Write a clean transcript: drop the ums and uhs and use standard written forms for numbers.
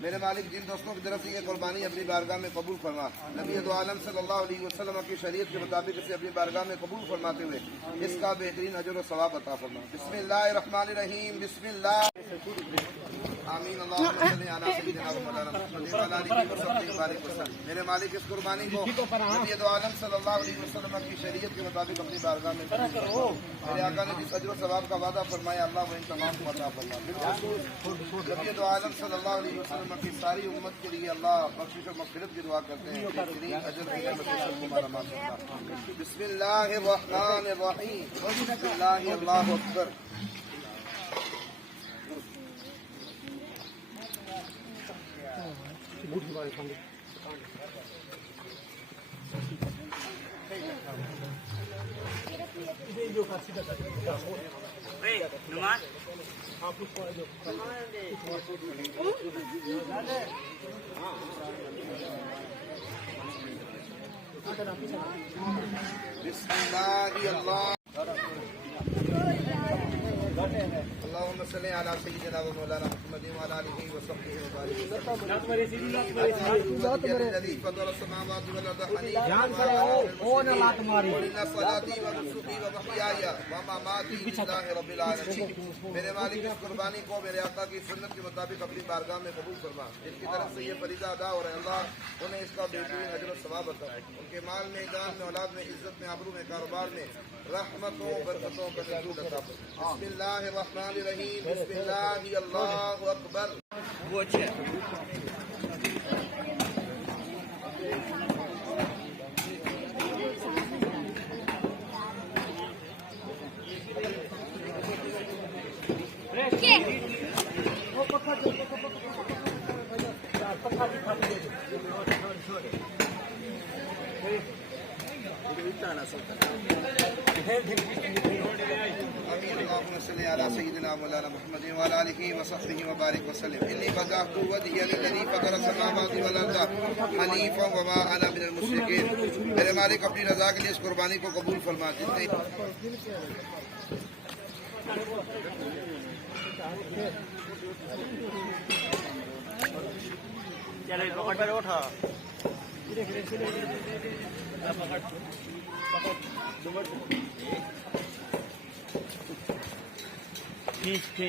میرے مالک جن دوستوں کی طرف سے یہ قربانی اپنی بارگاہ میں قبول فرما، نبی دو عالم صلی اللہ علیہ وسلم کی شریعت کے مطابق اسے اپنی بارگاہ میں قبول فرماتے ہوئے اس کا بہترین اجر و ثواب عطا فرما۔ بسم اللہ الرحمن الرحیم، بسم اللہ آمین۔ اللہم صلی علی سیدنا مولانا محمد وعلی آلہ وصحبہ وبارک وسلم۔ میرے مالک اس قربانی کو نبی دو عالم صلی اللہ علیہ وسلم کی شریعت کے مطابق اپنی بارگاہ میں قبول فرما۔ میرے آقا نے جس اجر و ثواب کا وعدہ فرمایا اللہ وہ ان تمام کو عطا فرما۔ نبی دو عالم صلی اللہ علیہ وسلم کی ساری امت کے لیے اللہ بخشش و مغفرت کی دعا کرتے ہیں، بہترین اجر کی نعمت سے سب کو مالا مال فرما۔ بسم اللہ الرحمن الرحیم، بسم اللہ اللہ اکبر۔ بسم اللہ اللہ اللہم صلی علی سیدنا و مولانا محمد وعلی آلہ وصحبہ وبارک وسلم۔ الذی فطر السماوات والارض حنیفا صلاتی و نسکی و محیای و مماتی للہ رب العالمین۔ میرے مالک اس قربانی کو میرے آقا کی سنت کے مطابق اپنی بارگاہ میں قبول فرما۔ جن کی طرف سے یہ فریضہ ادا ہو رہا ہے اللہ انہیں اس کا بہترین اجر و ثواب عطا فرما۔ ان کے مال میں، جان میں، اولاد میں، عزت میں، آبرو میں، کاروبار میں رحمتوں برکتوں کا نزول عطا فرما۔ بسم اللہ الرحمن الرحیم، بسم اللہ اللہ اکبر۔ وہ اچھا ہے اللهم صل على سيدنا مولانا محمد وعلى آله وصحبه وبارك وسلم۔ إني وجهت وجهي للذي فطر السماوات والأرض حنيفا وما أنا من المشركين۔ میرے مالک اپنی رضا کے لیے اس قربانی کو قبول فرما۔ جتنے